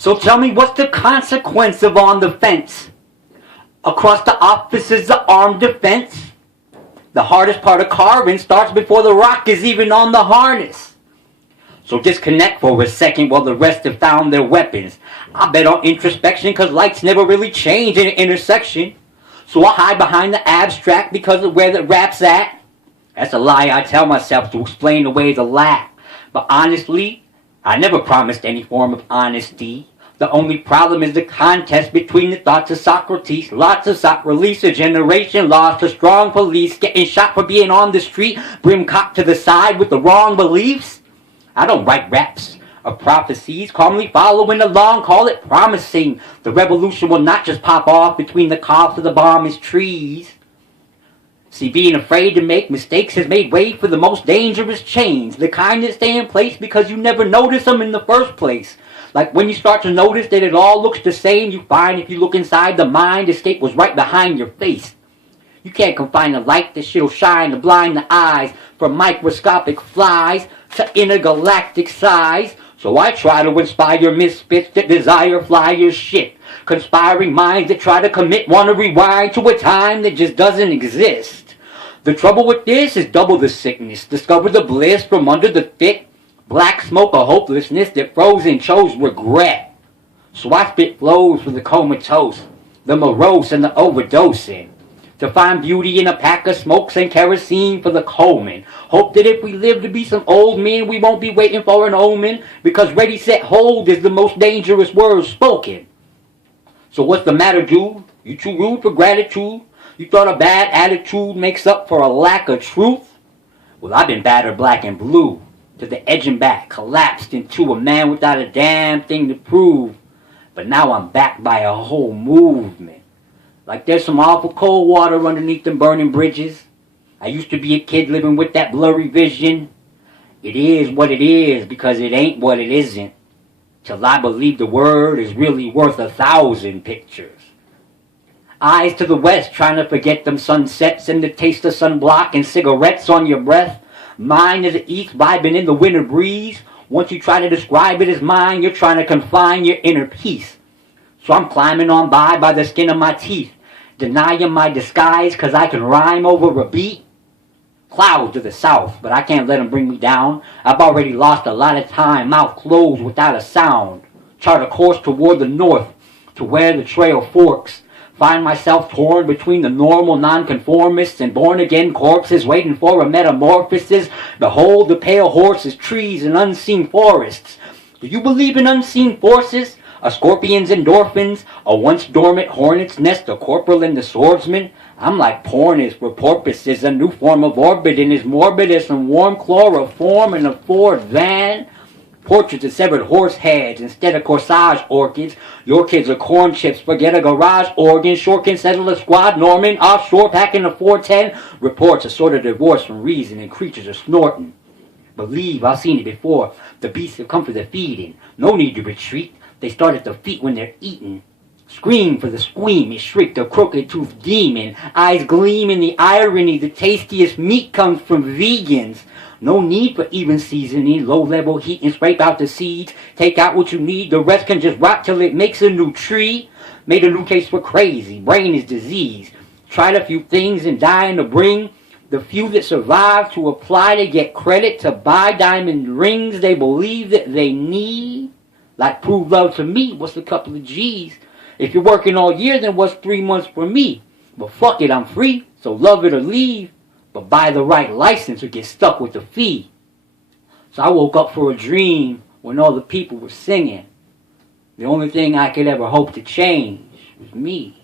So tell me, what's the consequence of on the fence? Across the office is the armed defense. The hardest part of carving starts before the rock is even on the harness. So disconnect for a second while the rest have found their weapons. I bet on introspection, cause lights never really change in an intersection. So I hide behind the abstract because of where the rap's at. That's a lie I tell myself to explain away the lack. But honestly, I never promised any form of honesty. The only problem is the contest between the thoughts of Socrates. Lots of sock release, a generation lost to strong police, getting shot for being on the street, brim cocked to the side with the wrong beliefs. I don't write raps or prophecies, calmly following along, call it promising. The revolution will not just pop off between the coughs of the bomber's trees. See, being afraid to make mistakes has made way for the most dangerous change. The kind that stay in place because you never notice them in the first place. Like when you start to notice that it all looks the same, you find if you look inside the mind, escape was right behind your face. You can't confine the light that shit'll shine to blind the eyes from microscopic flies to intergalactic size. So I try to inspire misfits that desire flyer shit. Conspiring minds that try to commit want to rewind to a time that just doesn't exist. The trouble with this is double the sickness. Discover the bliss from under the thick black smoke of hopelessness that froze and chose regret. So I spit flows for the comatose, the morose and the overdosing. To find beauty in a pack of smokes and kerosene for the Coleman. Hope that if we live to be some old men, we won't be waiting for an omen, because ready, set, hold is the most dangerous word spoken. So what's the matter, dude? You too rude for gratitude? You thought a bad attitude makes up for a lack of truth? Well, I've been battered black and blue, to the edge and back, collapsed into a man without a damn thing to prove. But now I'm backed by a whole movement. Like there's some awful cold water underneath them burning bridges. I used to be a kid living with that blurry vision. It is what it is because it ain't what it isn't. Till I believe the word is really worth 1,000 pictures. Eyes to the west trying to forget them sunsets and the taste of sunblock and cigarettes on your breath. Mine is the east vibing in the winter breeze. Once you try to describe it as mine, you're trying to confine your inner peace. So I'm climbing on by the skin of my teeth, denying my disguise cause I can rhyme over a beat. Clouds to the south, but I can't let them bring me down. I've already lost a lot of time, mouth closed without a sound. Chart a course toward the north, to where the trail forks. Find myself torn between the normal nonconformists and born-again corpses waiting for a metamorphosis. Behold the pale horses, trees, and unseen forests. Do you believe in unseen forces? A scorpion's endorphins, a once dormant hornet's nest, a corporal and the swordsman. I'm like porpoise, where porpoise is a new form of orbit and is morbid as some warm chloroform in a Ford van. Portraits of severed horse heads instead of corsage orchids. Your kids are corn chips, forget a garage organ. Short can settle a squad, Norman, offshore packing a 410. Reports a sort of divorce from reason and creatures are snorting. Believe, I've seen it before. The beasts have come for the feeding. No need to retreat. They start at the feet when they're eaten. Scream for the squeamish, shriek the crooked-toothed demon. Eyes gleam in the irony. The tastiest meat comes from vegans. No need for even seasoning. Low-level heat and scrape out the seeds. Take out what you need. The rest can just rot till it makes a new tree. Made a new case for crazy. Brain is disease. Tried a few things and dying to bring the few that survive to apply to get credit to buy diamond rings they believe that they need. Like prove love to me, what's a couple of G's? If you're working all year, then what's 3 months for me? But fuck it, I'm free, so love it or leave. But buy the right license or get stuck with the fee. So I woke up for a dream when all the people were singing. The only thing I could ever hope to change was me.